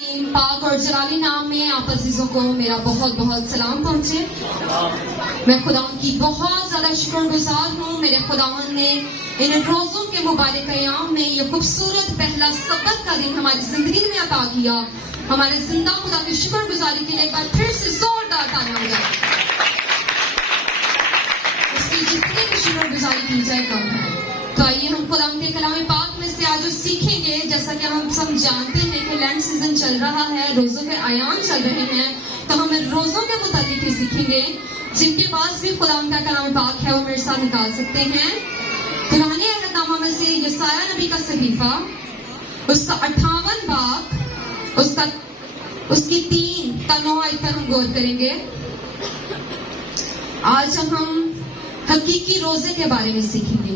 पाक और जलाली नाम में आप अजीजों को मेरा बहुत बहुत सलाम पहुंचे। मैं खुदावन की बहुत ज्यादा शुक्रगुजार हूँ। मेरे खुदावन ने इन रोजों के मुबारक क़याम में ये खूबसूरत पहला सबत का दिन हमारी जिंदगी में अता किया। हमारे जिंदा खुदा की शुक्रगुजारी के लिए एक बार फिर से जोरदार तालियां हो जाए। उसकी जितनी भी शुक्रगुजारी की जाए कम है। तो आइए हम खुदावन के कलाम पाक में से आज सीखेंगे। जैसा कि हम सब जानते हैं कि लैंड सीजन चल रहा है, रोजों के आयाम चल रहे हैं, तो हम रोजों के मुताबिक ही सीखेंगे। जिनके पास भी खुदावन का कलाम पाक है वो मेरे साथ निकाल सकते हैं। पुराने अहदनामा में से यसाया नबी का सहीफा, उसका 58 बाब, उसकी 3 का 9 आयत पर हम गौर करेंगे। आज हम हकीकी रोजे के बारे में सीखेंगे।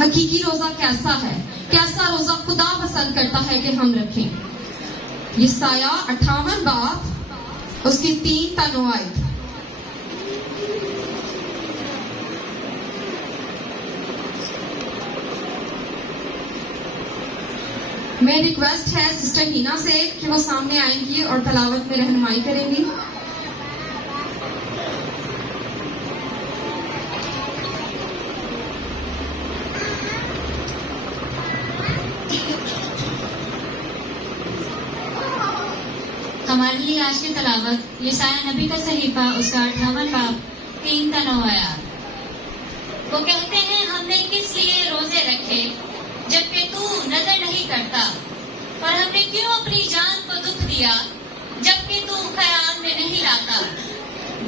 हकीकी रोजा कैसा है, कैसा रोजा खुदा पसंद करता है कि हम रखें। यसाया 58 बाब, उसकी 3 का 9 आयत। मेरी रिक्वेस्ट है सिस्टर हीना से कि वो सामने आएंगी और तलावत में रहनुमाई करेंगी। हमारे लिए आज की तलावत यसाया नबी का सहीफा, उसका 58 बाब, 3 का 9 आयत। वो कहते हैं, हमने किस लिए रोजे रखे जबकि तू नजर नहीं करता, और हमने क्यों अपनी जान को दुख दिया जबकि तू ख्याल में नहीं लाता।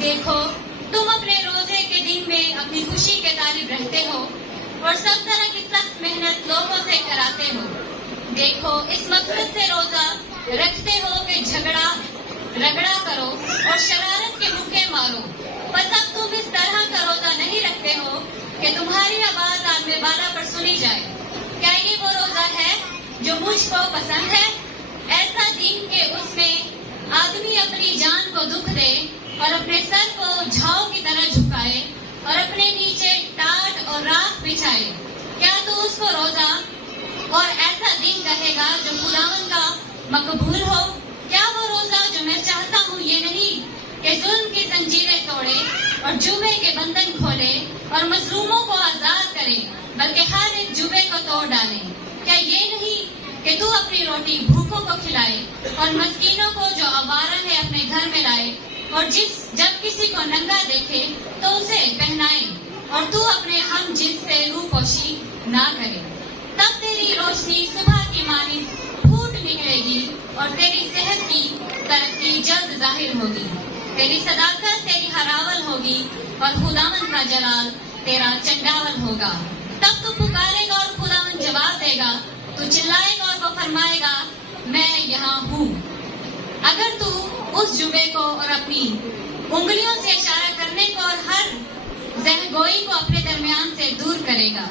देखो, तुम अपने रोजे के दिन में अपनी खुशी के तालिब रहते हो और सब तरह की सख्त मेहनत लोगों से कराते हो। देखो, इस मकसद से रोजा रखते हो कि झगड़ा रगड़ा करो और शरारत के मुक्के मारो। बस अब तुम इस तरह का रोजा नहीं रखते हो कि तुम्हारी आवाज आदमी वाला पर सुनी जाए। क्या ये वो रोजा है जो मुझको पसंद है? ऐसा दिन के उसमें आदमी अपनी जान को दुख दे और अपने सर को झाओ की तरह झुकाए और अपने नीचे टाट और राख बिछाए। क्या तू उसको रोजा और ऐसा दिन कहेगा जो खुदावन का मकबूल हो? क्या वो रोजा जो मैं चाहता हूँ ये नहीं कि जुल्म की जंजीरें तोड़े और जुबे के बंधन खोले और मजलूमों को आजाद करे, बल्कि हर एक जुबे को तोड़ डाले। क्या ये नहीं कि तू अपनी रोटी भूखों को खिलाए और मस्कीनों को जो आवारा है अपने घर में लाए, और जब किसी को नंगा देखे तो उसे पहनाए, और तू अपने हम जिन्स से रूपोशी ना करे। तब तेरी रोशनी सुबह की मानी फूट निकलेगी और तेरी सेहत की तरक्की जल्द जाहिर होगी। तेरी सदाकत तेरी हरावल होगी और खुदावन का जलाल तेरा चंडावल होगा। तब तू पुकारेगा और खुदावन जवाब देगा, तू चिल्लाएगा और वो फरमाएगा, मैं यहाँ हूँ। अगर तू उस जुबे को और अपनी उंगलियों से इशारा करने को और हर जहगोई को अपने दरमियान से दूर करेगा।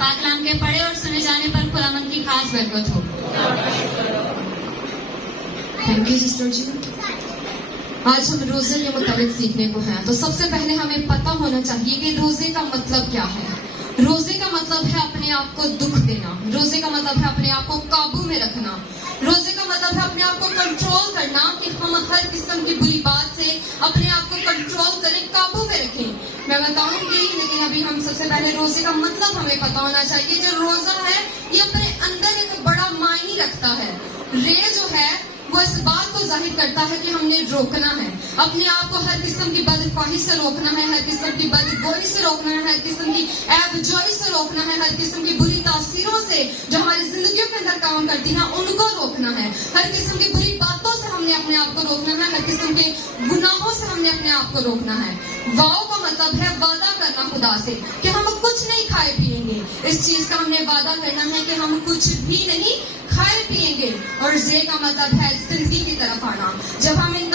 पाकलाम के पढ़े और सुने जाने पर खुदावन की खास बरकत हो। थैंक यू सिस्टर जी। आज हम रोजे के मुताबिक सीखने को हैं। तो सबसे पहले हमें पता होना चाहिए कि रोजे का मतलब क्या है। रोजे का मतलब है अपने आप को दुख देना। रोजे का मतलब है अपने आप को काबू में रखना। रोजे का मतलब है अपने आप को कंट्रोल करना, कि हम हर किस्म की बुरी बात से अपने आप को कंट्रोल करें, काबू में रखें। मैं बताऊंगी, लेकिन अभी हम सबसे पहले रोजे का मतलब हमें पता होना चाहिए। जो रोजा है ये अपने अंदर एक बड़ा मायने रखता है। रे जो है वो इस बात को जाहिर करता है कि हमने रोकना है अपने आप को, हर किस्म की बदख्वाही से रोकना है, हर किस्म की बदगोई से रोकना है, हर किस्म की ऐबजोई से रोकना है, हर किस्म की बुरी तासीरों से जो हमारी जिंदगियों के अंदर काम करती है उनको रोकना है, हर किस्म की बुरी बातों से हमने अपने आप को रोकना है, हर किस्म के गुनाहों से हमने अपने आप को रोकना है। वाओ का मतलब है वादा करना खुदा से कि हम कुछ नहीं खाए पिएंगे। इस चीज का हमने वादा करना है कि हम कुछ भी नहीं खाए पिएंगे। और जे का मतलब है जिंदगी की तरफ आना। जब हम इन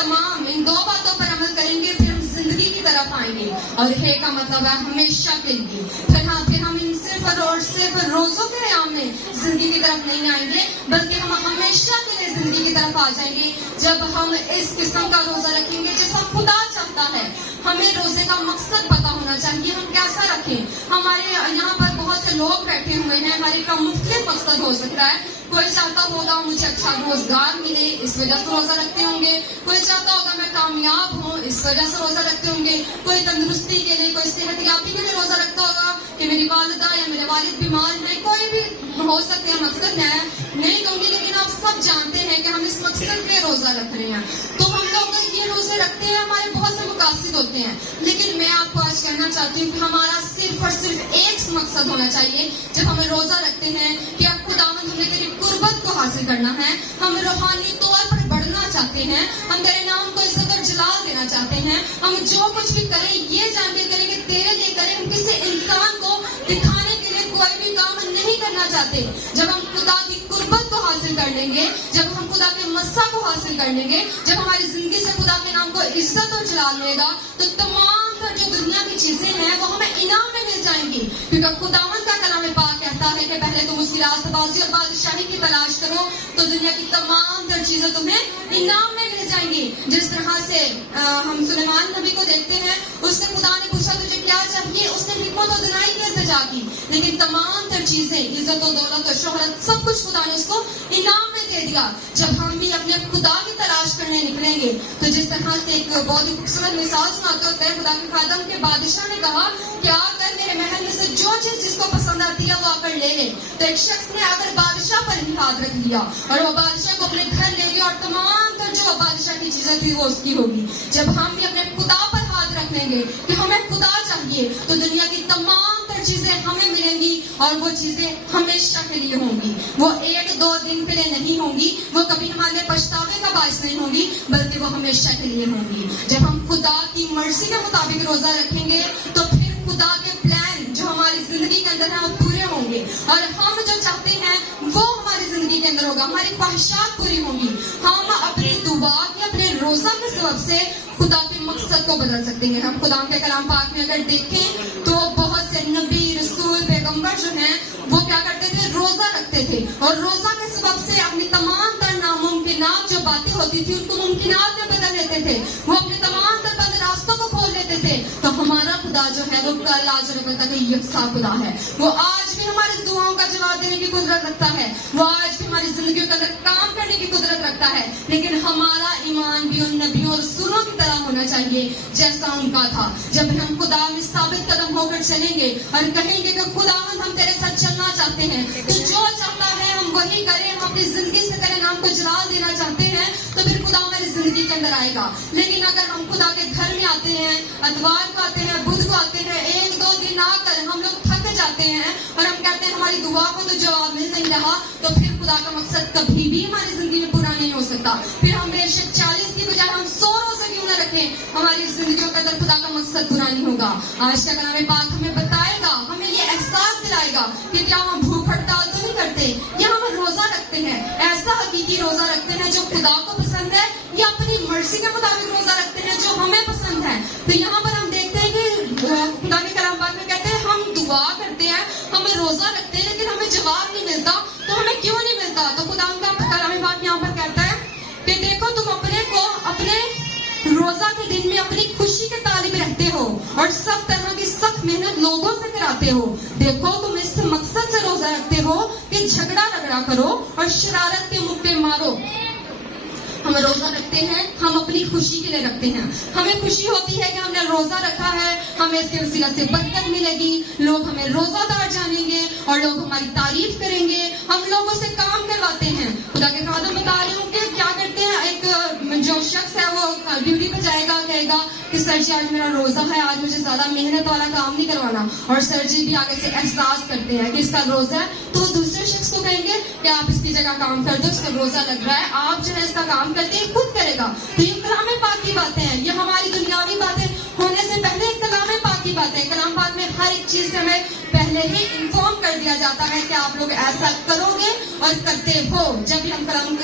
2 बातों पर अमल करेंगे फिर हम जिंदगी की तरफ आएंगे। और हे का मतलब है हमेशा के लिए। फिर हम इन सिर्फ और सिर्फ रोजों के आयाम में जिंदगी की तरफ नहीं आएंगे, बल्कि हम हमेशा के लिए जिंदगी की तरफ आ जाएंगे जब हम इस किस्म का रोजा रखेंगे जैसा खुदा चाहता है। हमें रोजे का मकसद पता होना चाहिए, हम कैसा रखें। हमारे यहाँ पर بہت سے لوگ بیٹھے ہوئے ہیں, ہر ایک کا مختلف مقصد ہو سکتا ہے. کوئی چاہتا ہوگا مجھے اچھا روزگار ملے, اس وجہ سے روزہ رکھتے ہوں گے. کوئی چاہتا ہوگا میں کامیاب ہوں, اس وجہ سے روزہ رکھتے ہوں گے. کوئی تندرستی کے لیے, کوئی صحت یابی کے لیے روزہ رکھتا ہوگا کہ میری والدہ یا میرے والد بیمار ہیں. کوئی بھی ہو سکتے ہیں مقصد ہے, نہیں کہوں گی, لیکن آپ سب جانتے ہیں کہ ہم اس مقصد پہ روزہ رکھ رہے ہیں. تو ہم لوگ یہ روزے رکھتے ہیں, ہمارے بہت سے مقاصد ہوتے ہیں, لیکن میں آپ کو آج کہنا چاہتی ہوں کہ ہمارا صرف اور صرف ایک مقصد ہونا چاہیے جب ہم روزہ رکھتے ہیں کہ اب خداوند ہمیں تیری قربت کو حاصل کرنا ہے, ہم روحانی طور پر بڑھنا چاہتے ہیں, ہم تیرے نام کو عزت اور جلال دینا چاہتے ہیں. ہم جو کچھ بھی کریں یہ جان کے کریں کہ تیرے لیے کریں, ہم کسی انسان کو دکھانے کے لیے کوئی بھی کام نہیں کرنا چاہتے. جب ہم خدا کی قربت کو حاصل کر لیں گے, جب ہم خدا کے مسا کو حاصل کر لیں گے, جب ہماری زندگی سے خدا کے نام کو عزت اور جلال ملے گا, تو تمام جو دنیا کی چیزیں ہیں وہ ہمیں انعام میں مل جائیں گی. کیونکہ خداوند کا کلام پاک کہتا ہے کہ پہلے تم اس کی راست بازی اور بادشاہی کی تلاش کرو تو دنیا کی تمام تر چیزیں تمہیں انعام میں مل جائیں گی. جس طرح سے ہم سلیمان نبی کو دیکھتے ہیں, اس سے خدا نے پوچھا تجھے کیا چاہیے, اس نے حکمت و دانائی کی التجا کی, لیکن تمام تر چیزیں, عزت و دولت و شہرت, سب کچھ خدا نے اس کو انعام میں دے دیا. جب ہم بھی اپنے خدا کی تلاش کرنے نکلیں گے تو جس طرح سے ایک بہت ہی خوبصورت مثال سناتے ہوتے ہیں, خدا کے خادم کے بادشاہ نے کہا کہ آ کر میرے محل میں سے جو چیز جس کو پسند آتی ہے وہ آ کر لے لے. تو ایک شخص نے آ کر بادشاہ پر ہی ہاتھ رکھ لیا اور وہ بادشاہ کو اپنے گھر لے گیا, اور تمام تر جو بادشاہ کی چیزیں تھی وہ اس کی ہوگی. جب ہم بھی اپنے خدا پر ہاتھ رکھ لیں گے کہ ہمیں خدا چاہیے, تو دنیا کی تمام تر چیزیں ہمیں ملیں گی, اور وہ چیزیں ہمیشہ کے لیے ہوں گی. وہ ایک دو دن کے لیے نہیں ہوں گی, وہ کبھی ہمارے پچھتاوے کا باعث نہیں ہوں گی, بلکہ وہ ہمیشہ کے لیے ہوں گی. جب ہم خدا کی مرضی کے مطابق روزہ رکھیں گے تو پھر خدا کے پلان جو ہماری زندگی کے اندر ہیں وہ پورے ہوں گے, اور ہم جو چاہتے ہیں وہ ہماری زندگی کے اندر ہوگا, ہماری خواہشات پوری ہوں گی. ہم اپنی دعا یا اپنے روزہ کے سبب سے خدا کے مقصد کو بدل سکتے ہیں. ہم خدا کے کلام پاک میں اگر دیکھیں تو بہت سے نبی, رسول, پیغمبر جو ہیں وہ کیا کرتے تھے, روزہ رکھتے تھے, اور روزہ کے سبب سے اپنی تمام تر ناممکنات جو باتیں ہوتی تھی ان کو ممکنات میں بدل لیتے تھے. وہ اپنے تمام تر بند راستوں کو کھول لیتے تھے. تو ہمارا خدا جو ہے وہ کل آج اور ابد تک یکساں خدا ہے. وہ آج بھی ہماری دعاؤں کا جواب دینے کی قدرت رکھتا ہے, وہ آج بھی ہماری زندگیوں کے اندر کام کرنے کی قدرت رکھتا ہے. لیکن ہمارا ایمان بھی ان نبیوں اور رسولوں کی طرح ہونا چاہیے جیسا ان کا تھا. جب ہم خدا میں ثابت قدم ہو کر چلیں گے اور کہیں گے کہ خداوند ہم تیرے ساتھ چلنا چاہتے ہیں, تو جو چاہتا ہے ہم وہی کریں, ہم اپنی زندگی سے تیرے نام کو جلال دینا چاہتے ہیں, تو پھر خدا ہماری زندگی کے اندر آئے گا. لیکن اگر ہم خدا کے گھر میں آتے ہیں, اتوار کو آتے ہیں, بدھ کو آتے ہیں, ایک دو دن آ کر ہم لوگ تھک جاتے ہیں اور ہم کہتے ہیں ہماری دعا کو تو جواب مل نہیں رہا, تو پھر خدا کا مقصد کبھی بھی ہماری زندگی میں پورا نہیں ہو سکتا. پھر ہم بے شک 40 کی بجائے ہم 100 روزے کیوں نہ رکھیں, ہماری زندگیوں کے اندر خدا کا مقصد پورا نہیں ہوگا. آج کا کلام پاک ہمیں بتائے گا, ہمیں یہ احساس دلائے گا کہ کیا ہم بھوک ہڑتال تو نہیں کرتے, یا ہم روزہ رکھتے ہیں, ایسا حقیقی روزہ رکھتے ہیں جو خدا کو پسند ہے, یا اپنی مرضی کے مطابق روزہ رکھتے ہیں جو ہمیں پسند ہے. تو یہاں پر ہم دیکھتے ہیں کہ خدا کے کلام پاک میں کہتے ہیں ہم دعا کرتے ہیں, ہم روزہ رکھتے ہیں, لیکن ہمیں جواب نہیں ملتا. تو ہمیں کیوں نہیں ملتا؟ تو خدا کا کلام پاک یہاں پر کہتا ہے کہ دیکھو تم اپنے کو اپنے روزہ کے دن میں اپنی خوشی کے طالب رہتے ہو اور سب طرح کی سخت محنت لوگوں سے کراتے ہو. دیکھو تم اس مقصد سے روزہ رکھتے ہو کہ جھگڑا رگڑا کرو اور شرارت کے مکے مارو. ہم روزہ رکھتے ہیں, ہم اپنی خوشی کے لیے رکھتے ہیں. ہمیں خوشی ہوتی ہے کہ ہم نے روزہ رکھا ہے, ہمیں اس کے وسیلہ سے برکت ملے گی, لوگ ہمیں روزہ دار جانیں گے اور لوگ ہماری تعریف کریں گے. ہم لوگوں سے کام کرواتے ہیں. خدا کے خادم بتا رہے ہوں کہ کیا کرتے ہیں, ایک جو شخص ہے وہ ڈیوٹی پہ جائے گا, کہے گا کہ سر جی آج میرا روزہ ہے, آج مجھے زیادہ محنت والا کام نہیں کروانا, اور سر جی بھی آگے سے احساس کرتے ہیں کہ اس کا روزہ ہے, تو دوسرے شخص کو کہیں گے کہ آپ اس کی جگہ کام کر دو, اس کا روزہ لگ رہا ہے, آپ جو ہے اس کا کام کرتے ہیں, خود کرے گا. تو یہ کلام پاک کی باتیں ہیں, یہ ہماری دنیاوی باتیں ہونے سے پہلے کلام پاک کی باتیں. کلام پاک میں ہر ایک چیز سے ہمیں پہلے ہی انفارم کر دیا جاتا ہے کہ آپ لوگ ایسا کرو گے اور کرتے ہو. جب بھی ہم کلام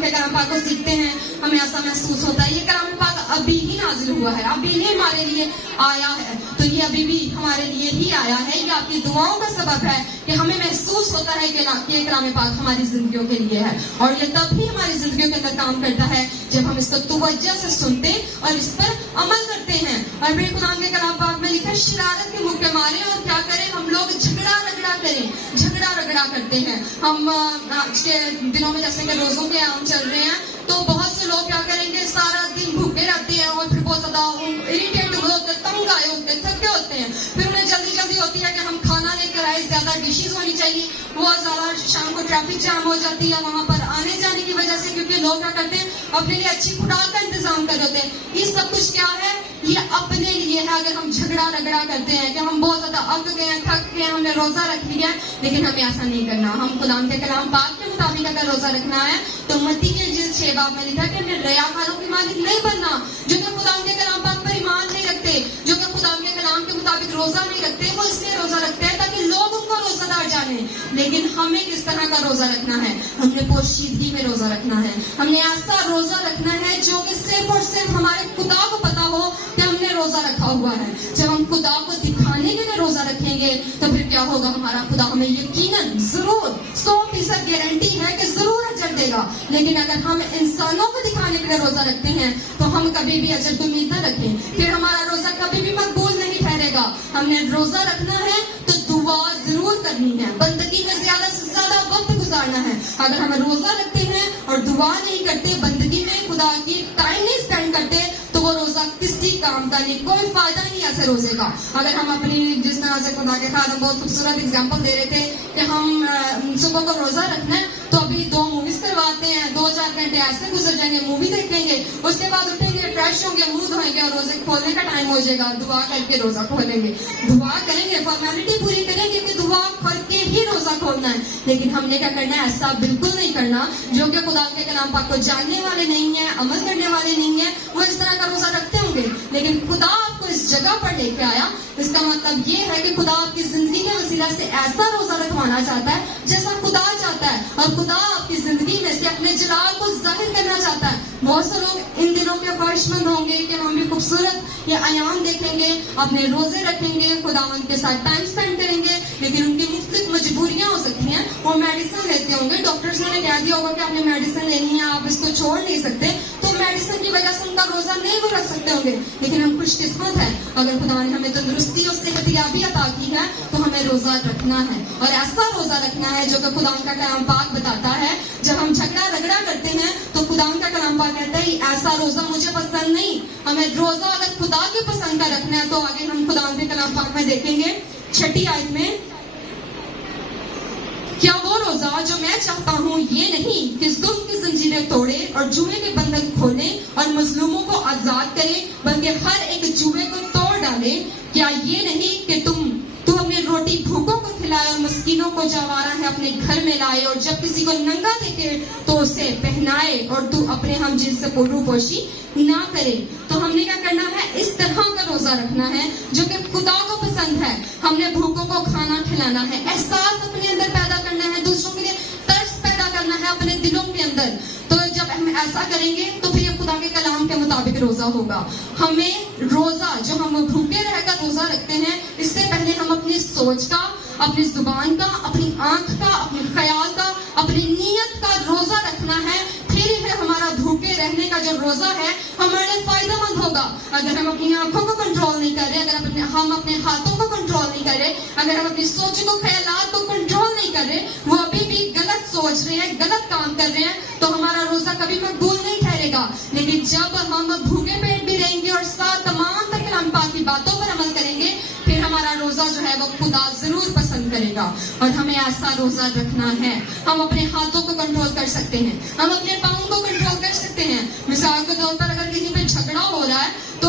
کے کلام پاک کو سیکھتے ہیں ہمیں ایسا محسوس ہوتا ہے یہ کلام پاک ابھی ہی नाजिल हुआ है, अभी ही हमारे लिए आया है, तो ये अभी भी हमारे लिए ही आया है। ये आपकी दुआओं का सबब है कि हमें महसूस होता है कि कलाम पाक हमारी जिंदगियों के लिए है, और ये तब ही हमारी जिंदगियों के अंदर काम करता है जब हम इसको तवज्जो से सुनते और इस पर अमल करते हैं। और फिर कुरान के कलाम पाक में लिखा, शरारत के मुक्के मारे और क्या करें, हम लोग झगड़ा रगड़ा करते हैं। हम आज के दिनों में जैसे कि रोजों के आम चल रहे हैं, तो बहुत से लोग क्या करेंगे, सारा दिन भूखे रहते हैं और फिर बहुत ज्यादा इरिटेट होते, तंग आए होते, थके होते हैं। फिर उन्हें जल्दी होती है कि हम खाना लेकर आए, ज्यादा डिशेज होनी चाहिए, बहुत ज्यादा शाम को ट्रैफिक जाम हो जाती है वहां पर आने जाने की वजह से, क्योंकि लोग क्या करते हैं, अपने लिए अच्छी खुराक का इंतजाम कर होते हैं। ये सब कुछ क्या है, ये अपने लिए है। अगर हम झगड़ा रगड़ा करते हैं कि हम बहुत ज्यादा अक गए, थक गए, हमने रोजा रख लिया है, लेकिन हमें ऐसा नहीं करना। हम खुदाम के कलाम पाक के मुताबिक अगर रोजा रखना है तो मत्ती के जिल्द 6 बाब में लिखा कि हमें रियाकारों की मालिक नहीं बनना, जो कि खुदाम के कलाम पाक पर ईमान नहीं रखते, जो कि खुदाम के कलाम के मुताबिक रोजा नहीं रखते। वो इसलिए रोजा रखते हैं ताकि लोग उनको रोजादार जाने, लेकिन हमें किस तरह का रोजा रखना है, हमने पोशीदगी में रोजा रखना है। हमने ऐसा रोजा रखना है जो कि सिर्फ और सिर्फ हमारे खुदा को पता हो कि हमने रोजा रखा हुआ है। जब हम खुदा को दिखाने के लिए रोजा रखेंगे तो फिर क्या होगा, हमारा खुदा हमें यकीनन जरूर 100% गारंटी है कि जरूर अजर देगा। लेकिन अगर हम इंसानों को दिखाने के लिए रोजा रखते हैं तो हम कभी भी अजर की उम्मीद न रखें, फिर हमारा रोजा कभी भी मकबूल नहीं ठहरेगा। हमने रोजा रखना है तो दुआ जरूर करनी है, बंदगी में ज्यादा से ज्यादा वक्त गुजारना है। अगर हम रोजा रखते हैं और दुआ नहीं करते, बंदगी में खुदा की टाइम नहीं स्पेंड करते, तो वो रोजा किसी काम का नहीं, कोई फायदा नहीं ऐसे रोजे का। अगर हम अपनी जिस तरह से खुदा के खादम बहुत खूबसूरत एग्जांपल दे रहे थे कि हम सुबह को रोजा रखना है तो अभी 2 मूवीज करवाते हैं, 2-4 घंटे ऐसे गुजर जाएंगे, मूवी देखेंगे, उसके बाद उठेंगे, फ्रेश होंगे, मुंह धोएंगे और रोजे खोलने का टाइम हो जाएगा, दुआ करके रोजा खोलेंगे। दुआ करेंगे, फॉर्मेलिटी पूरी करेंगे कि दुआ करके ही रोजा खोलना है, लेकिन हमने क्या करना है, ऐसा बिल्कुल नहीं करना। जो कि खुदा के कलाम पाक को जानने वाले नहीं है, अमल करने वाले नहीं है, वो इस तरह का रोजा रखते होंगे, लेकिन खुदा आपको इस जगह पर लेके आया। इसका मतलब ये है कि खुदा आपकी जिंदगी के वसीला से ऐसा रोजा रखवाना चाहता है जैसा खुदा चाहता है, और खुदा आपकी जिंदगी में से अपने जलाल को जाहिर करना चाहता है। बहुत से लोग इन दिनों के ख्वाहिशमंद होंगे कि हम भी खूबसूरत ये आयाम देखेंगे, अपने रोजे रखेंगे, खुदावंद के साथ टाइम स्पेंड करेंगे, लेकिन उनकी मुख्तलिफ मजबूरियां हो सकती हैं। वो मेडिसिन लेते होंगे, डॉक्टर्स ने कह दिया होगा कि आपने मेडिसिन लेनी है, आप इसको छोड़ नहीं सकते, तो मेडिसिन की वजह से उनका रोजा नहीं वो रख सकते होंगे। लेकिन हम खुशकिस्मत है, अगर खुदा ने हमें तंदुरुस्ती और सेहतियाबी अता की है तो हमें रोजा रखना है, और ऐसा रोजा रखना है जो कि खुदा का कलाम पाक बताता है। जब हम झगड़ा रगड़ा करते हैं तो खुदा का कलाम पाक कहता है ऐसा रोजा मुझे पसंद नहीं। हमें रोजा अगर खुदा के पसंद का रखना है तो आगे हम खुदा के कलाम पाक में देखेंगे 6ठी आयत में, क्या वो रोजा जो मैं चाहता हूँ ये नहीं कि जुल्म की जंजीरें तोड़े और जुए के बंधन खोले और मजलूमों को आजाद करे, बल्कि हर एक जुए को तोड़ डाले। क्या ये नहीं कि तू अपनी रोटी भूखों को खिलाए और मस्कीनों को जो आवारा है अपने घर में लाए, और जब किसी को नंगा देखे तो उसे पहनाए, और तू अपने हम जिनसे रूपोशी ना करे। तो हमने क्या करना है, इस तरह का रोजा रखना है जो कि खुदा को पसंद है। हमने भूखों को खाना खिलाना है, एहसास अपने अंदर पैदा करना है, दूसरों के लिए तर्स पैदा करना है अपने दिलों के अंदर। तो जब हम ऐसा करेंगे तो फिर ये खुदा के कलाम के मुताबिक रोजा होगा। हमें रोजा जो हम भूखे रहकर रोजा रखते हैं, इससे पहले हम अपनी सोच का, अपनी जुबान का, अपनी आंख का, अपने ख्याल का, अपनी नीयत का रोजा रखना है। फिर ही हमारा भूखे रहने का जो रोजा है हमारे लिए फायदेमंद होगा। अगर हम अपनी आंखों को कंट्रोल नहीं कर रहे, अगर हम अपने हाथों को कंट्रोल नहीं कर रहे, अगर हम अपनी सोच को, ख्यालात को कंट्रोल नहीं कर रहे, वो अभी भी गलत सोच रहे हैं, गलत काम कर रहे हैं, तो हमारा रोजा कभी मकबूल नहीं ठहरेगा। लेकिन जब हम भूखे पेट भी रहेंगे और साथ तमाम तर कलाम पाक की बातों पर अमल करेंगे, फिर हमारा रोजा जो है वो खुदा जरूर पसंद करेगा। और हमें ऐसा रोजा रखना है। हम अपने हाथों को कंट्रोल कर सकते हैं, हम अपने पाँव को कंट्रोल कर सकते हैं। मिसाल के तौर पर अगर कहीं पे झगड़ा हो रहा है तो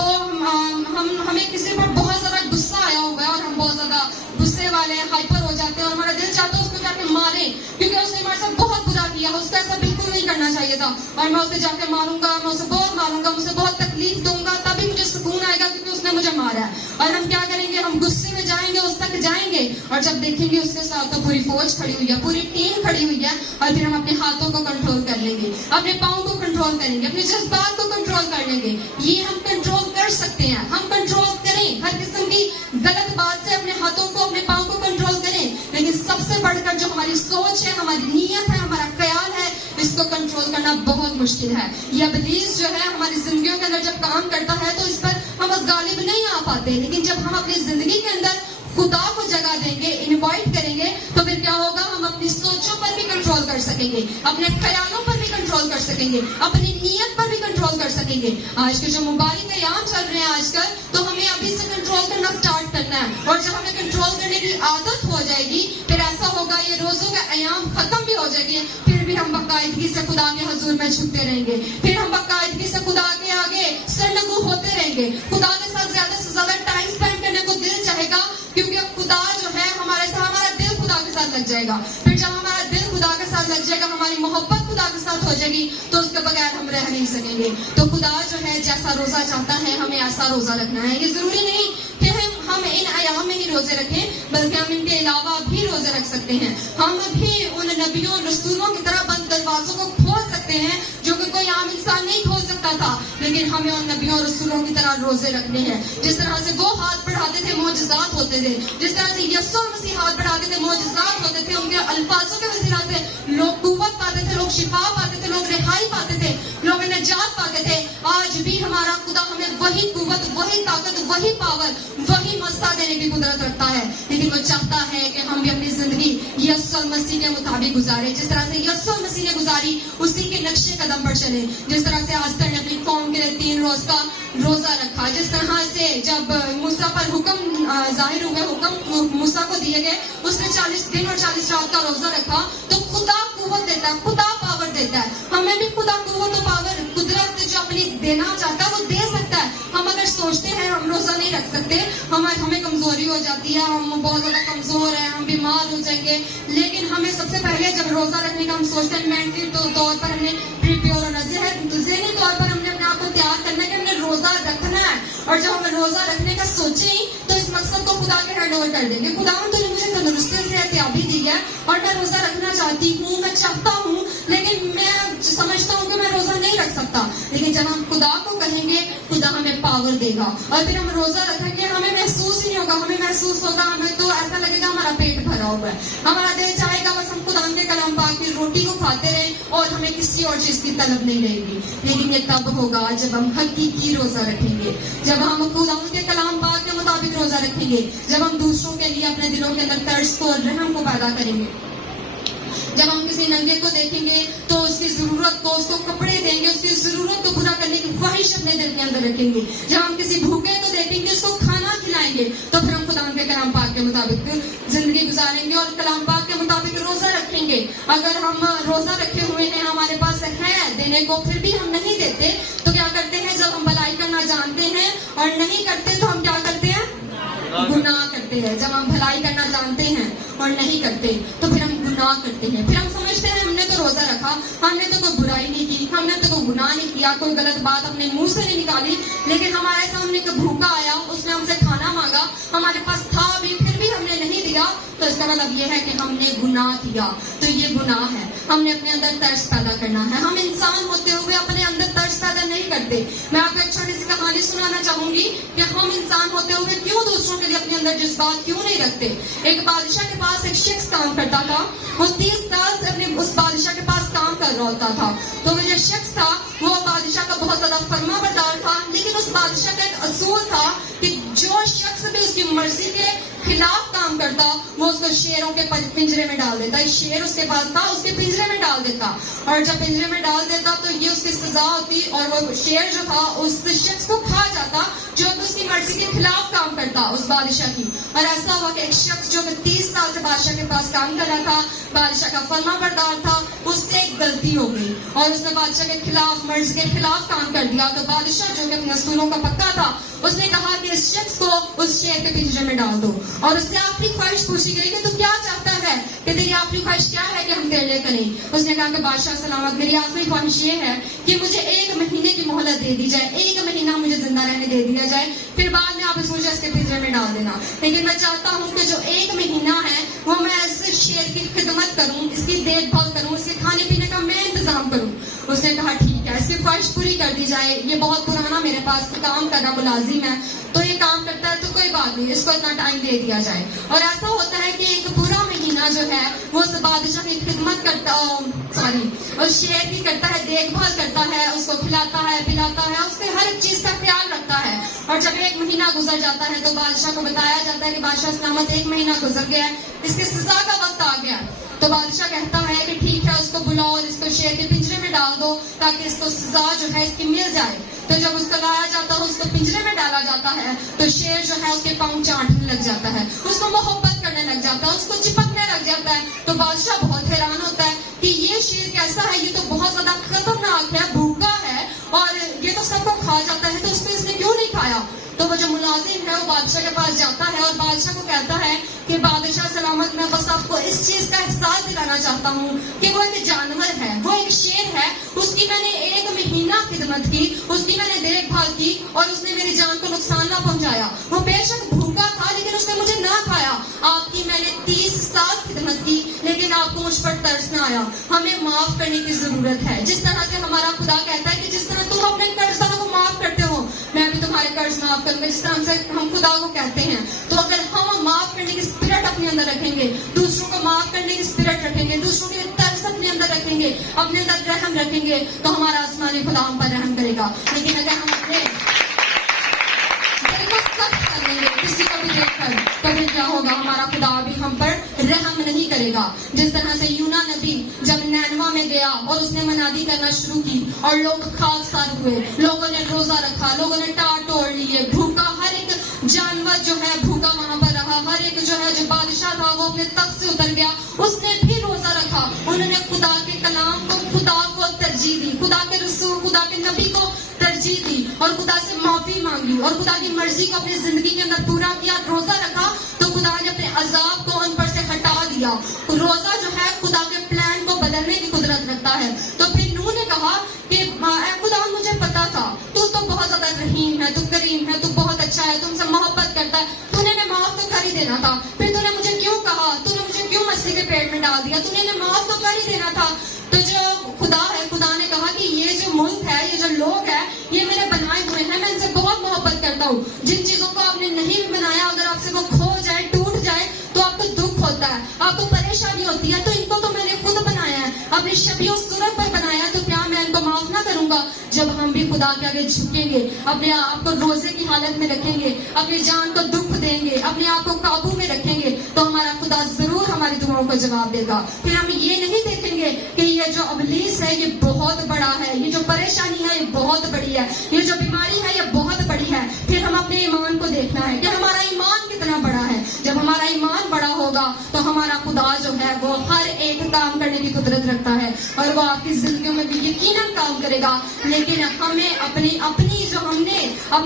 हमें किसी पर बहुत ज्यादा गुस्सा आया हुआ है और हम बहुत ज्यादा गुस्से वाले हाइपर हो जाते हैं और हमारा दिल चाहता है उसको जाके मारे, क्योंकि उसने हमारे साथ बहुत बुरा किया, उसको ऐसा बिल्कुल नहीं करना चाहिए था, और मैं उसे जाके मारूंगा, मैं उसे बहुत मारूंगा, मुझे बहुत तकलीफ दूंगा, तभी मुझे सुकून आएगा क्योंकि उसने मुझे मारा है। और हम क्या करेंगे, हम गुस्से में जाएंगे, उस तक जाएंगे, और जब देखेंगे उसके साथ तो पूरी फौज खड़ी हुई है, पूरी टीम खड़ी हुई है, और फिर हम अपने हाथों को कंट्रोल कर लेंगे, अपने पाँव को कंट्रोल करेंगे, अपने जज्बात को कंट्रोल कर लेंगे। ये हम कंट्रोल सकते हैं, हम कंट्रोल करें, हर किस्म की गलत बात से अपने हाथों को, अपने पाँव को कंट्रोल करें, लेकिन सबसे बढ़कर जो हमारी सोच है, हमारी नीयत है, हमारा ख्याल है, इसको कंट्रोल करना बहुत मुश्किल है। ये इब्लीस जो है हमारी जिंदगियों के अंदर जब काम करता है तो इस पर हम गालिब नहीं आ पाते, लेकिन जब हम अपनी जिंदगी के अंदर खुदा को जगह देंगे, इनवाइट करेंगे, तो फिर क्या होगा, हम अपनी सोचों पर भी कंट्रोल कर सकेंगे, अपने ख्यालों पर भी कंट्रोल कर सकेंगे, अपनी नीयत पर भी कंट्रोल कर सकेंगे। आज के जो मोबाइल के अयाम चल रहे हैं आजकल, तो हमें अभी से कंट्रोल करना स्टार्ट करना है, और जब हमें कंट्रोल करने की आदत हो जाएगी, फिर ऐसा होगा ये रोजों के अयाम खत्म भी हो जाएंगे, फिर भी हम बाकायदगी से खुदा के हुजूर में झुकते रहेंगे, फिर हम बाकायदगी से खुदा के आगे सरनगू होते रहेंगे, खुदा के साथ ज्यादा से ज्यादा टाइम स्पेंड करने को दिल चाहेगा, क्योंकि अब खुदा जो है हमारा दिल खुदा के साथ लग जाएगा। फिर जब हमारा दिल खुदा के साथ लग जाएगा, हमारी मोहब्बत खुदा के साथ हो जाएगी, तो उसके बगैर हम रह नहीं सकेंगे। तो खुदा जो है जैसा रोजा चाहता है, हमें ऐसा रोजा रखना है। ये जरूरी नहीं कि हम इन अयाम में ही रोजे रखें, बल्कि हम इनके अलावा भी रोजे रख सकते हैं। हम भी उन नबियों रसूलों की तरह बंद दरवाजों को खोल सकते हैं, जो कि कोई आम इंसान नहीं खोल सकता था, लेकिन हमें उन नबियों रसूलों की तरह रोजे रखने हैं। जिस तरह से वो हाथ बढ़ाते थे, मोजज़ात होते थे, जिस तरह से यीशु मसीह हाथ बढ़ाते थे, मोजज़ात होते थे, उनके अल्फाजों के वसीला से लोग कुव्वत पाते थे, लोग शिफा पाते थे, लोग रिहाई पाते थे, लोग निजात पाते थे। आज भी हमारा खुदा हमें वही कुव्वत, वही ताकत, वही पावर, वही मस्ता देने की कुदरत रखता है, लेकिन वो चाहता है कि हम भी अपनी जिंदगी यीशु मसीह के मुताबिक गुजारे। जिस तरह से यीशु मसीह ने गुजारी, उसी के नक्शे कदम पर चले। जिस तरह से आस्था ने अपनी कौम के लिए 3 रोज का रोजा रखा, जिस तरह से जब मूसा पर हुक्म जाहिर हुए, हुक्म मूसा को दिए गए, उसने 40 दिन और 40 रात का रोजा रखा। तो खुदा कुव्वत देता है, खुदा पावर देता है, हमें भी खुदा कुव्वत और पावर, कुदरत जो अपनी देना चाहता है वो दे सकता है। हम अगर सोचते हैं हम रोजा नहीं रख सकते, हमें कमजोरी हो जाती है, हम बहुत ज्यादा कमजोर हैं, हम बीमार हो जाएंगे, लेकिन हमें सबसे पहले जब रोजा रखने का हम सोचते हैं, मेंटली तौर पर हमने प्रिपेयर होना चाहिए, ज़हनी तौर पर हमने अपने आप को तैयार करना है कि हमने रोजा रखना है। और जब हम रोजा रखने का सोचें, तो इस मकसद को खुदा के हैंड ओवर कर देंगे। खुदा तूने मुझे तंदुरुस्ती से एहतियाबी दी है और मैं रोजा रखना चाहती हूँ, मैं चाहता हूँ, लेकिन मैं समझता हूँ कि मैं रोजा नहीं रख सकता। लेकिन जब हम खुदा को कहेंगे, खुदा हमें पावर देगा, और फिर हम रोजा रखेंगे, हमें महसूस ही नहीं होगा, हमें महसूस होगा, हमें तो ऐसा लगेगा हमारा पेट भरा हुआ है, हमारा दिल चाहेगा बस हम खुदा के कलाम पाक की रोटी को खाते रहें और हमें किसी और चीज की तलब नहीं रहेगी। लेकिन ये तब होगा जब हम हकीकी रोजा रखेंगे, जब हम खुदा के कलाम पाक के मुताबिक रोजा रखेंगे, जब हम दूसरों के लिए अपने दिलों के अंदर तर्स को और रहम को पैदा करेंगे, जब हम किसी नंगे को देखेंगे तो उसकी जरूरत को, उसको कपड़े देंगे, उसकी जरूरत को पूरा करने की ख्वाहिश अपने दिल के अंदर रखेंगे, जब हम किसी भूखे को देखेंगे, उसको खाना खिलाएंगे, तो फिर हम खुदा के कलाम पाक के मुताबिक जिंदगी गुजारेंगे और कलाम पाक के मुताबिक रोजा रखेंगे। अगर हम रोजा रखे हुए हैं, हमारे पास है देने को, फिर भी हम नहीं देते, तो क्या करते हैं, जब हम भलाई करना जानते हैं और नहीं करते, तो हम क्या करते हैं, गुनाह करते हैं। जब हम भलाई करना जानते हैं और नहीं करते, तो फिर हम गुनाह करते हैं। फिर हम समझते हैं हमने तो रोजा रखा, हमने तो कोई बुराई नहीं की, हमने तो कोई गुनाह नहीं किया, कोई गलत बात अपने मुंह से नहीं निकाली, लेकिन हमारे सामने कोई भूखा आया, उसने हमसे खाना मांगा, हमारे पास था भी, फिर भी हमने नहीं दिया, तो इसका मतलब ये है कि हमने गुनाह किया। तो ये गुनाह है, हमने अपने अंदर तर्स पैदा करना है। हम इंसान होते हुए अपने अंदर तर्स पैदा नहीं करते। मैं आपको एक छोटी सी कहानी सुनाना चाहूंगी कि हम इंसान होते हुए क्यों दूसरों के लिए अपने अंदर जज्बात क्यों नहीं रखते। एक बादशाह के पास एक शख्स काम करता था, वो 30 साल से अपने उस बादशाह के पास काम कर रहा होता था। तो वो जो शख्स था वो बादशाह का बहुत ज्यादा फर्मा बरदार था, लेकिन उस बादशाह का एक असूल था कि जो शख्स भी उसकी मर्जी के खिलाफ काम करता, वो उसको शेरों के पिंजरे में डाल देता। एक शेर उसके पास था, उसके पिंजरे में डाल देता, और जब पिंजरे में डाल देता तो ये उसकी सजा होती, और वो शेर जो था उस शख्स को खा जाता जो उसकी मर्जी के खिलाफ काम करता, उस बादशाह की। और ऐसा हुआ कि एक शख्स जो 30 साल से बादशाह के पास काम कर रहा था, बादशाह का फर्मा बरदार था, उससे एक गलती हो गई और उसने बादशाह के खिलाफ, मर्जी के खिलाफ काम कर दिया। तो बादशाह जो कि अपने असूलों का पक्का था, उसने कहा कि इस शख्स को उस शेर के पिंजरे में डाल दो, और उससे आखिरी ख्वाहिश पूछी गई कि तू क्या चाहता है, कि तेरी आखिरी ख्वाहिश क्या है कि हम तेरे लिए करें। उसने कहा कि बादशाह सलामत, मेरी आखिरी ख्वाहिश ये है कि मुझे 1 महीने की मोहलत दे दी जाए, 1 महीना मुझे जिंदा रहने दे दिया जाए, फिर बाद में आप मुझे इसके पिंजरे में डाल देना। लेकिन मैं चाहता हूँ कि जो 1 महीना है वो मैं इस शेर की खिदमत करूँ, इसकी देखभाल करूँ, इसके खाने पीने का मैं इंतजाम करूँ। उसने कहा ठीक है। इसकी ख्वाहिश पूरी कर दी जाए, ये बहुत पुराना मेरे पास काम करना मुलाजिम है, तो ये काम करता है तो कोई बात नहीं, इसको इतना टाइम दे दिया जाए। और ऐसा होता है कि एक पूरा महीना जो है वो उस बादशाह की खिदमत करता, उस शेर की करता है, देखभाल करता है, उसको खिलाता है, पिलाता है, उसके हर एक चीज का ख्याल रखता है। और जब एक महीना गुजर जाता है तो बादशाह को बताया जाता है कि बादशाह सलामत एक महीना गुजर गया है, इसकी सजा का वक्त आ गया। तो बादशाह कहता है कि ठीक है, उसको बुलाओ और इसको शेर के पिंजरे में डाल दो ताकि इसको सजा जो है इसकी मिल जाए। तो जब उसको लाया जाता है, उसको पिंजरे में डाला जाता है, तो शेर जो है उसके पाँव चाटने लग जाता है, उसको मोहब्बत करने लग जाता है, उसको चिपकने लग जाता है। तो बादशाह बहुत हैरान होता है कि ये शेर कैसा है, ये तो बहुत ज्यादा खतरनाक है, भूखा है और ये तो सबको खा जाता है, तो उसको इसने क्यों नहीं खाया। तो वो जो मुलाजिम है वो बादशाह के पास जाता है और बादशाह को कहता है कि बादशाह सलामत, मैं बस आपको इस चीज का एहसास दिलाना चाहता हूँ कि वो एक जानवर है, वो एक शेर है, उसकी मैंने एक महीना खिदमत की, उसकी मैंने देखभाल की और उसने मेरी जान को नुकसान ना पहुंचाया। वो बेशक भूखा था लेकिन उसने मुझे ना खाया। आपकी मैंने 30 साल खिदमत की लेकिन आपको मुझ पर तरस ना आया। हमें माफ करने की जरूरत है, जिस तरह से हमारा खुदा कहता है कि जिस तरह तुम अपने कर्जदारों को माफ करते हो, मैं भी तुम्हारे कर्ज माफ करूंगा, जिस तरह से हम खुदा को कहते हैं। तो अगर हम माफ करने की स्पिरिट अपने अंदर रखेंगे, दूसरों को माफ करने की स्पिरिट रखेंगे, दूसरों के लिए तरस अपने अंदर रखेंगे, अपने अंदर रहम रखेंगे, तो हमारा आसमानी खुदा हम पर रहम करेगा। लेकिन अगर हम अपने दिल को सख्त कर लेंगे किसी को भी देखकर, तो फिर क्या होगा, हमारा खुदा भी हम पर रहम नहीं करेगा। जिस तरह से यूना नबी जब नैनवा में गया और उसने मनादी करना शुरू की और लोग खाकसार हुए, लोगों ने रोजा रखा, लोगों ने टाट तोड़ लिए, भूखा हर एक जानवर जो है भूखा वहां पर रहा, हर एक जो है जो बादशाह था वो अपने तख्त से उतर गया, उसने भी रोजा रखा। उन्होंने खुदा के कलाम को, खुदा को तरजीह दी, खुदा के रसूल, खुदा के नबी को तरजीह दी और खुदा से माफी मांगी और खुदा की मर्जी को अपनी जिंदगी के अंदर पूरा किया, रोजा रखा, तो खुदा ने अपने अजाब को उन पर से हटा दिया। रोजा जो है खुदा के प्लान को बदलने की कुदरत रखता है। तो फिर नूह ने कहा कि खुदा मुझे पता था तू तो बहुत ज्यादा रहीम है, तू करीम है, तू बहुत अच्छा है, तुमसे मोहब्बत करता है, तूने ने माफ तो कर ही देना था, फिर तूने मुझे क्यों कहा, तूने मुझे क्यों मछली के पेट में डाल दिया, तूने ने माफ तो कर ही देना था। तो जो खुदा है, खुदा ने कहा कि ये जो मुल्क है, ये जो लोग है, ये मेरे बनाए हुए हैं, मैं इनसे बहुत मोहब्बत करता हूँ। जिन चीजों को आपने नहीं बनाया, अगर आपसे वो खो जाए, टूट जाए, तो आपको दुख होता है, आपको परेशानी होती है। तो इनको तो मैंने खुद बनाया है, अपनी शबीओ सूरत पर बनाया, तो क्या मैं इनको माफ ना करूंगा। जब हम भी खुदा के आगे झुकेंगे, अपने आप को रोजे की हालत में रखेंगे, अपनी जान को दुख देंगे, अपने आप को काबू में रखेंगे, तो हमारा खुदा जरूर हमारी दुआओं को जवाब देगा। फिर हम ये नहीं देखेंगे कि ये जो अबलीस है ये बहुत बड़ा है, ये जो परेशानी है ये बहुत बड़ी है, ये जो बीमारी है ये बहुत बड़ी है। फिर हम अपने ईमान को देखना है कि हमारा ईमान कितना बड़ा है। जब हमारा ईमान बड़ा होगा तो हमारा खुदा जो है वो हर एक काम करने की कुदरत रखता है और वो आपकी जिंदगियों में भी यकीनन काम करेगा। लेकिन हमें अपनी अपनी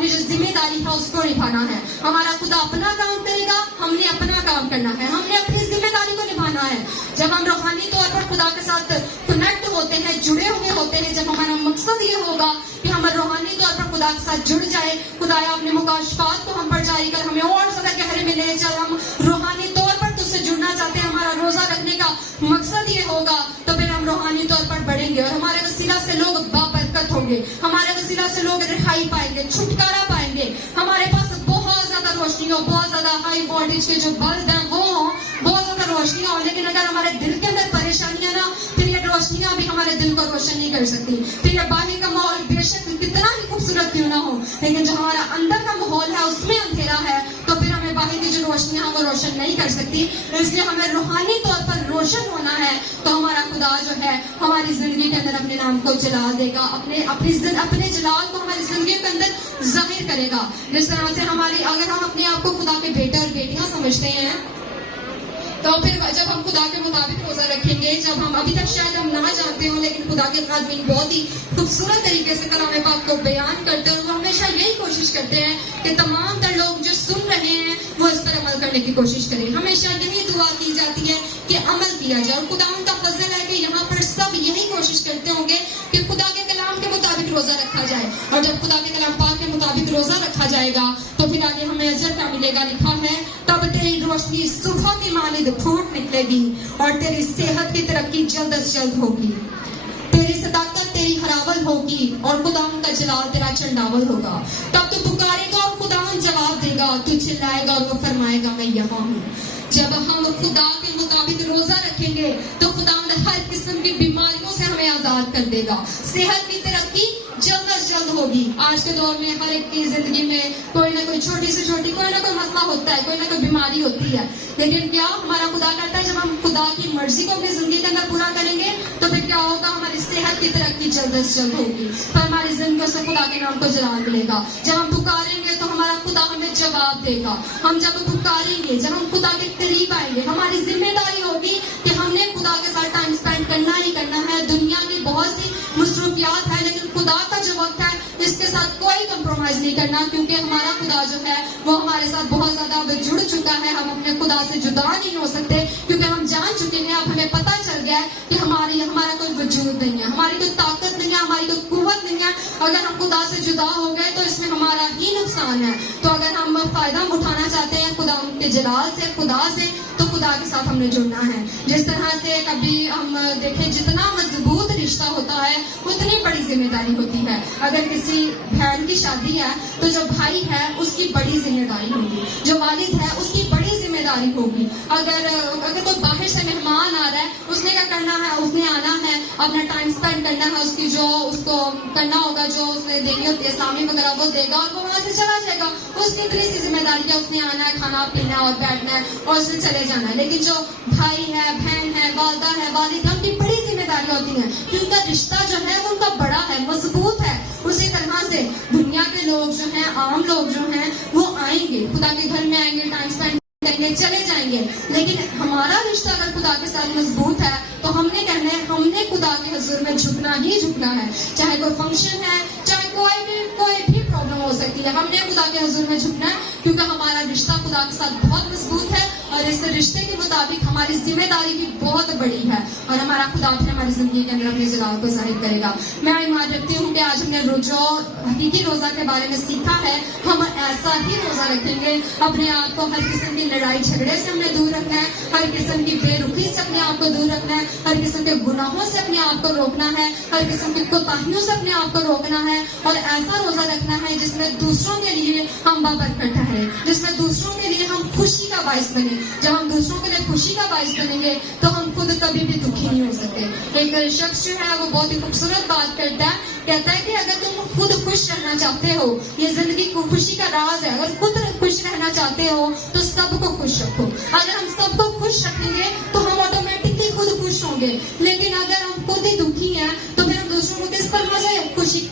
जो जिम्मेदारी है उसको निभाना है। हमारा खुदा अपना काम करेगा, हमने अपना काम करना है, हमने अपनी जिम्मेदारी को निभाना है। जब हम रूहानी तौर पर खुदा के साथ कनेक्ट होते हैं, जुड़े हुए होते हैं, जब हमारा मकसद ये होगा कि हम रूहानी तौर पर खुदा के साथ जुड़ जाए, खुदाया अपने मुकाशफात को हम पर जारी कर हमें और ज्यादा गहरे में ले चल, हम रूहानी तौर पर तुझसे जुड़ना चाहते हैं, हमारा रोजा रखने का मकसद ये होगा, तो फिर हम रूहानी तौर पर बढ़ेंगे और हमारे वसीला से लोग बाबरकत होंगे, हमारे वसीला से लोग रिहाई पाएंगे, छुटकारा पाएंगे। हमारे पास बहुत ज्यादा रोशनी हो, बहुत ज्यादा हाई वोल्टेज के जो बल्ब हैं वो हो, बहुत ज्यादा रोशनी हो, लेकिन अगर हमारे दिल के अंदर परेशानियां ना, फिर ये रोशनियां भी हमारे दिल को रोशन नहीं कर सकती। फिर ये बाहर का माहौल बेशक कितना ही खूबसूरत क्यों ना हो, लेकिन जो हमारा अंदर का माहौल है उसमें अंधेरा है, तो फिर हमें बाहर की जो रोशनियां वो रोशन नहीं कर सकती। इसलिए हमें रूहानी तौर पर रोशन होना है, तो हमारा खुदा जो है हमारी जिंदगी के अंदर अपने नाम को जला देगा, अपने जलाल को हमारी जिंदगी के अंदर जाहिर करेगा। जिस तरह से अगर हम अपने आप को खुदा के बेटे और बेटियां समझते हैं, तो फिर जब हम खुदा के मुताबिक रोजा रखेंगे, जब हम अभी तक शायद हम ना जानते हो लेकिन खुदा के खादमीन बहुत ही खूबसूरत तरीके से कलाम पाक को बयान करते हैं, वो हमेशा यही कोशिश करते हैं कि तमाम तर लोग जो सुन रहे हैं वो इस पर अमल करने की कोशिश करें। हमेशा यही दुआ की जाती है कि अमल किया जाए, और खुदा का फजल है कि यहाँ पर सब यही कोशिश करते होंगे कि खुदा के कलाम के मुताबिक रोजा रखा जाए। और जब खुदा के कलाम पाक के मुताबिक रोजा रखा जाएगा तो फिर आगे हमें अजर क्या मिलेगा, लिखा है तब तेरी रोशनी सुबह की मानिंद फूट निकलेगी और तेरी सेहत की तरक्की जल्द से जल्द होगी। तेरी सदाकत, तेरी हरावत चंडावल होगी और खुदावंद का जलाल तेरा चंडावल होगा, तब तू पुकारेगा और खुदावंद जवाब देगा, तू चिल्लाएगा और वो फरमाएगा मैं यहाँ हूँ। जब हम खुदा के मुताबिक रोजा रखेंगे तो खुदावंद हर किस्म की बीमारियों से हमें आजाद कर देगा। सेहत की तरक्की जल्द अज जल्द होगी। आज के दौर में हर एक की जिंदगी में कोई ना कोई छोटी से छोटी कोई ना कोई मसला होता है, कोई ना कोई बीमारी होती है, लेकिन क्या हमारा खुदा कहता है जब हम खुदा की मर्जी को अपनी जिंदगी के अंदर पूरा करेंगे तो फिर क्या होगा, हमारी सेहत की तरक्की जल्द अज जल्द होगी, फिर हमारी जिंदगी से खुदा के नाम को जलाल मिलेगा। जब हम पुकारेंगे तो हमारा खुदा हमें जवाब देगा। हम जब पुकारेंगे, जब हम खुदा के करीब आएंगे, हमारी जिम्मेदारी होगी कि हमने खुदा के साथ टाइम स्पेंड करना ही करना है। दुनिया की बहुत सी मसरूफियात है, लेकिन खुदा का जो वक्त है इसके साथ कोई कंप्रोमाइज नहीं करना, क्योंकि हमारा खुदा जो है वो हमारे साथ बहुत ज्यादा अब जुड़ चुका है। हम अपने खुदा से जुदा नहीं हो सकते, क्योंकि हम जान चुके हैं, अब हमें पता चल गया है कि हमारा कोई वजूद नहीं है, हमारी कोई ताकत नहीं है, हमारी कोई कुव्वत नहीं है। अगर हम खुदा से जुदा हो गए तो इसमें हमारा ही नुकसान है। तो अगर हम फायदा उठाना चाहते हैं खुदा के जलाल से, खुदा से, तो खुदा के साथ हमने जुड़ना है। जिस तरह से कभी हम देखें, जितना मजबूत रिश्ता होता है उतनी बड़ी जिम्मेदारी होती है। अगर किसी बहन की शादी है तो जो भाई है उसकी बड़ी जिम्मेदारी होगी, जो वालिद है उसकी बड़ी जिम्मेदारी होगी। अगर कोई बाहर से मेहमान आ रहा है, उसने क्या करना है, उसने आना है, अपना टाइम स्पेंड करना है, उसकी जो उसको करना होगा, जो उसने देनी होती है इस्लामी वगैरह वो देगा और वो वहां से चला जाएगा। उसकी इतनी सी जिम्मेदारी है, उसने आना है, खाना पीना और बैठना है और उसने चले जाना है। लेकिन जो भाई है, बहन है, वालदा है, वालिद है, उनकी बड़ी जिम्मेदारी होती है कि उनका रिश्ता जो है वो उनका बड़ा है, मजबूत है। उसी तरह से दुनिया के लोग जो हैं, आम लोग जो हैं, वो आएंगे, खुदा के घर में आएंगे, टाइम स्पेंड करेंगे, चले जाएंगे, लेकिन हमारा रिश्ता अगर खुदा के साथ मजबूत है तो हमने कहना है, हमने खुदा के हुजूर में झुकना ही झुकना है। चाहे कोई फंक्शन है, चाहे कोई भी प्रॉब्लम हो सकती है, हमने खुदा के हुजूर में झुकना है, क्योंकि हमारा रिश्ता खुदा के साथ बहुत मजबूत है और इस रिश्ते के मुताबिक हमारी जिम्मेदारी भी बहुत बड़ी है और हमारा खुदा फिर हमारी जिंदगी के अंदर अपने जलाल को जाहिर करेगा। मैं ईमान रखती हूँ कि आज हमने हकीकी रोजा के बारे में सीखा है। हम ऐसा ही रोजा रखेंगे, अपने आप को हर किस्म की लड़ाई झगड़े से हमने दूर रखना है, हर किस्म की बेरुखी से अपने आप को दूर रखना है, हर किस्म के गुनाहों से अपने आप को रोकना है, हर किस्म की कोताहियों से अपने आप को रोकना है और ऐसा रोजा रखना है जिसमें दूसरों के लिए हम बाबरकत ठहरे, जिसमें दूसरों के लिए हम खुशी का बाइस बने। जब हम दूसरों के लिए खुशी का बाइस बनेंगे तो हम खुद कभी भी दुखी नहीं हो सकते। एक शख्स जो है वो बहुत ही खूबसूरत बात करता है, कहता है कि अगर तुम खुद खुश रहना चाहते हो, ये जिंदगी को खुशी का राज है, अगर खुद खुश रहना चाहते हो तो सबको खुश रखो। अगर हम सबको खुश रखेंगे तो हम ऑटोमेटिकली खुद खुश होंगे, लेकिन अगर हम खुद ही दुखी हैं तो फिर हम दूसरों को किस तरह से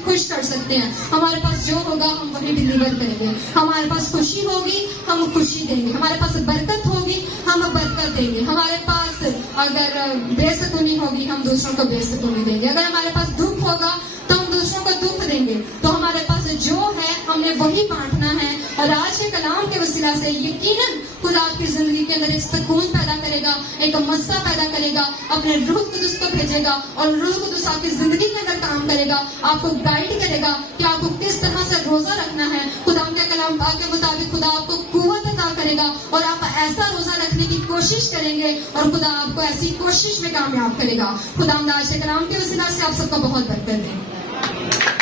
खुश कर सकते हैं। हमारे पास जो होगा हम वही डिलीवर करेंगे, हमारे पास खुशी होगी हम खुशी देंगे, हमारे पास बरकत होगी हम बरकत देंगे, हमारे पास अगर बेसुकूनी होगी हम दूसरों को बेसुकूनी देंगे, अगर हमारे पास दुख होगा तो हम दूसरों को दुख देंगे। तो हमारे पास जो है हमने वही बांटना है और आज के कलाम के वसीला से यकीनन खुदा आपकी जिंदगी के अंदर एक सुकून पैदा करेगा, एक मस्सा पैदा करेगा, अपने रूह कुदुस को भेजेगा और रूह कुदुस आपकी जिंदगी के अंदर काम करेगा, आपको गाइड करेगा कि आपको किस तरह से रोजा रखना है। खुदा के कलाम के मुताबिक खुदा आपको कुव्वत अता करेगा और आप ऐसा रोजा रखने की कोशिश करेंगे और खुदा आपको ऐसी कोशिश में कामयाब करेगा। खुदा आज के कलाम के वसीला से आप सबका बहुत बरकत दे।